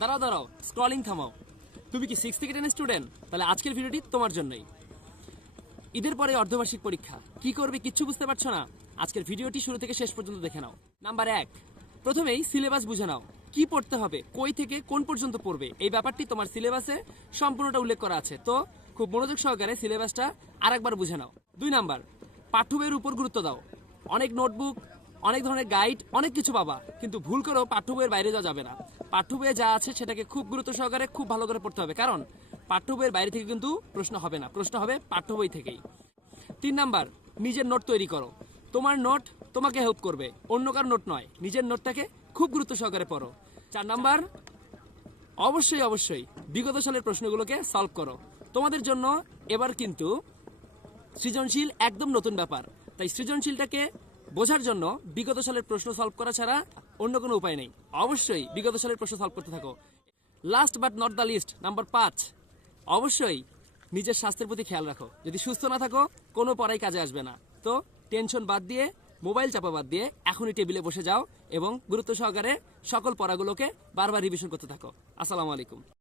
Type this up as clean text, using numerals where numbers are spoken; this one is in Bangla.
দাঁড়াও দাঁড়াও, স্ক্রলিং থামাও। তুমি কি 6 থেকে 10 স্টুডেন্ট? তাহলে আজকের ভিডিওটি তোমার জন্যই। ঈদের পরে অর্ধবার্ষিক পরীক্ষা, কি করবে কিচ্ছু বুঝতে পারছো না? আজকের ভিডিওটি শুরু থেকে শেষ পর্যন্ত দেখে নাও। নাম্বার 1, প্রথমেই সিলেবাস বুঝে নাও। কি পড়তে হবে, কই থেকে কোন পর্যন্ত পড়বে, এই ব্যাপারটি তোমার সিলেবাসে সম্পূর্ণটা উল্লেখ করা আছে। তো খুব মনোযোগ সহকারে সিলেবাসটা আরেকবার বুঝে নাও। 2 নাম্বার, পাঠ্য বইয়ের উপর গুরুত্ব দাও। অনেক নোটবুক, অনেক ধরনের গাইড, অনেক কিছু পাবা, কিন্তু ভুল করেও পাঠ্য বইয়ের বাইরে যাওয়া যাবে না। পাঠ্য বইয়ে যা আছে সেটাকে খুব গুরুত্ব সহকারে খুব ভালো করে পড়তে হবে, কারণ পাঠ্য বইয়ের বাইরে থেকে কিন্তু প্রশ্ন হবে না, প্রশ্ন হবে পাঠ্য বই থেকেই। 3 নাম্বার, নিজের নোট তৈরি করো। তোমার নোট তোমাকে হেল্প করবে, অন্য কারো নোট নয়। নিজের নোটটাকে খুব গুরুত্ব সহকারে পড়ো। 4 নাম্বার, অবশ্যই অবশ্যই বিগত সালের প্রশ্নগুলোকে সলভ করো। তোমাদের জন্য এবার কিন্তু সৃজনশীল একদম নতুন ব্যাপার, তাই সৃজনশীলটাকে বোঝার জন্য বিগত সালের প্রশ্ন সলভ করা ছাড়া অন্য কোনো উপায় নেই। অবশ্যই বিগত সালের প্রশ্ন সলভ করতে থাকো। Last but not the least, number 5, অবশ্যই নিজের স্বাস্থ্যের প্রতি খেয়াল রাখো। যদি সুস্থ না থাকো কোনো পড়াই কাজে আসবে না। তো টেনশন বাদ দিয়ে, মোবাইল চাপা বাদ দিয়ে এখনই টেবিলে বসে যাও এবং গুরুত্ব সহকারে সকল পড়াগুলোকে বারবার রিভিশন করতে থাকো। আসসালামু আলাইকুম।